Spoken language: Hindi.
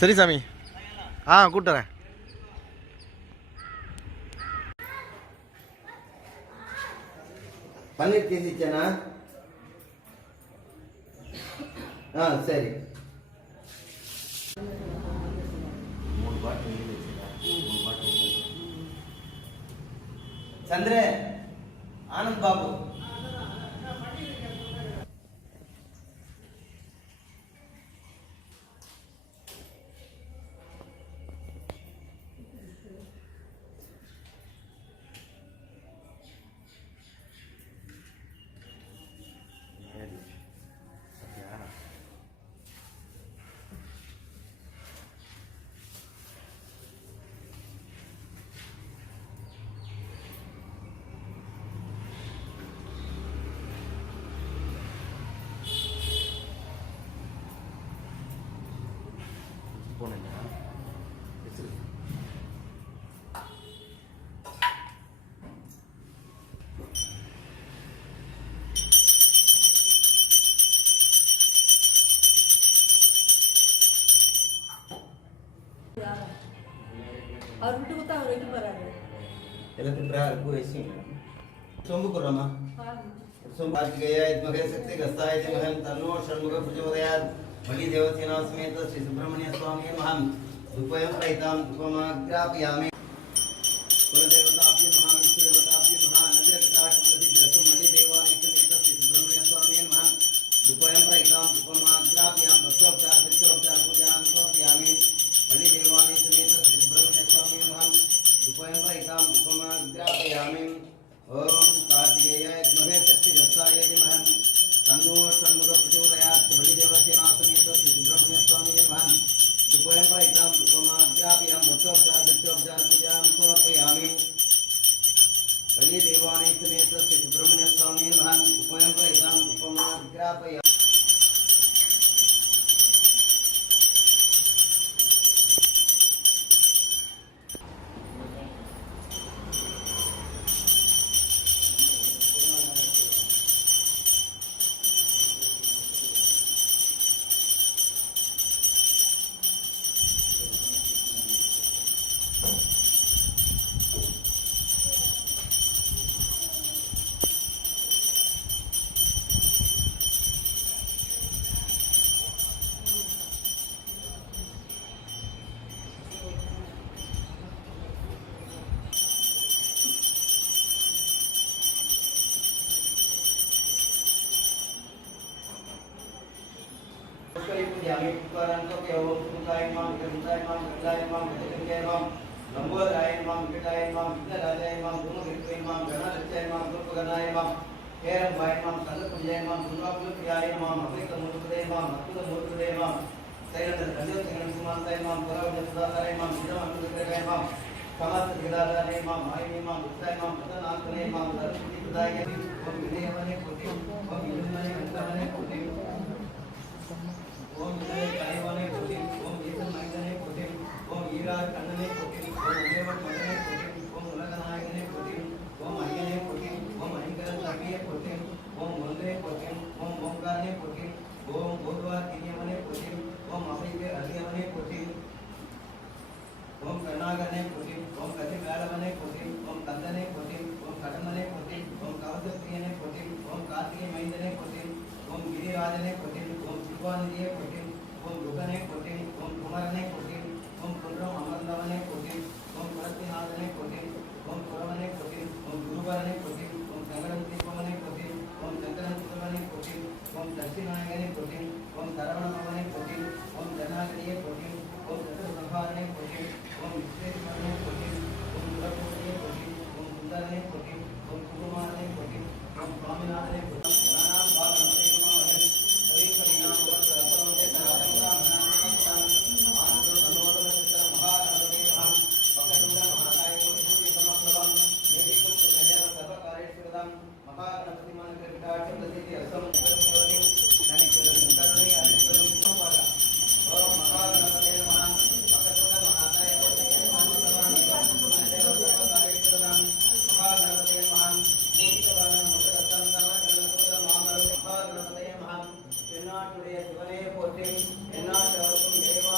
சரி சாமி. ஆ கூப்பிட்டுறேன். பன்னீர் கேசிச்சேனா ஆ சரி. சந்திர ஆனந்த் பாபு. ಅವ್ರು ಗೊತ್ತಾ ಅವ್ರಿಗೆ ಬರೋದು ಎಲ್ಲ पिपरा हल्कू ऐसी सोमु को रमा। सोम आज गया मगर शक्ति गस्ताय ते महम तन्नो शर्मुग भुजोदया भगी देवसेना समेत श्री सुब्रह्मण्य स्वामी महम दुपयम रहिताम दुपमाग्रापयामि कुलदेवताभ्य महम సీనాసమేత శ్రీ సుబ్రహ్మణ్య స్వామి మహన్ దుపోయం పైతాం దుపమాగ్రాపయాం భక్తోపచార సత్యోపచార పూజాం సమర్పయామి పల్లి దేవాణయ సమేత శ్రీ సుబ్రహ్మణ్య స్వామి మహన్ దుపోయం పైతాం దుపమాగ్రాపయాం उपकरणों सुतायमाम कृतायमाम घटायमाम घटिकायमाम लंबोदायमाम घटायमाम विघ्नराजायमाम गुणविक्रयमाम घनरत्यायमाम रूपगणायमाम हेरम वायमाम सन्दपुंजायमाम दुर्गापुलप्रियायमाम अभितमूर्तदेवाम अकुलमूर्तदेवाम सैरत धन्योत्सगण सुमांतायमाम पुरावज सुधातायमाम श्रीरामकुलकृतयमाम समस्त गिराधारयमाम मायमीमाम उत्सायमाम पतनांतरयमाम धर्मपुटिपदायमाम ओम विनयमने कोटि ओम विनयमने स्वामीनाथने Namaste Maham, Enna today, Sivane Potim, Enna Sarvam Deva.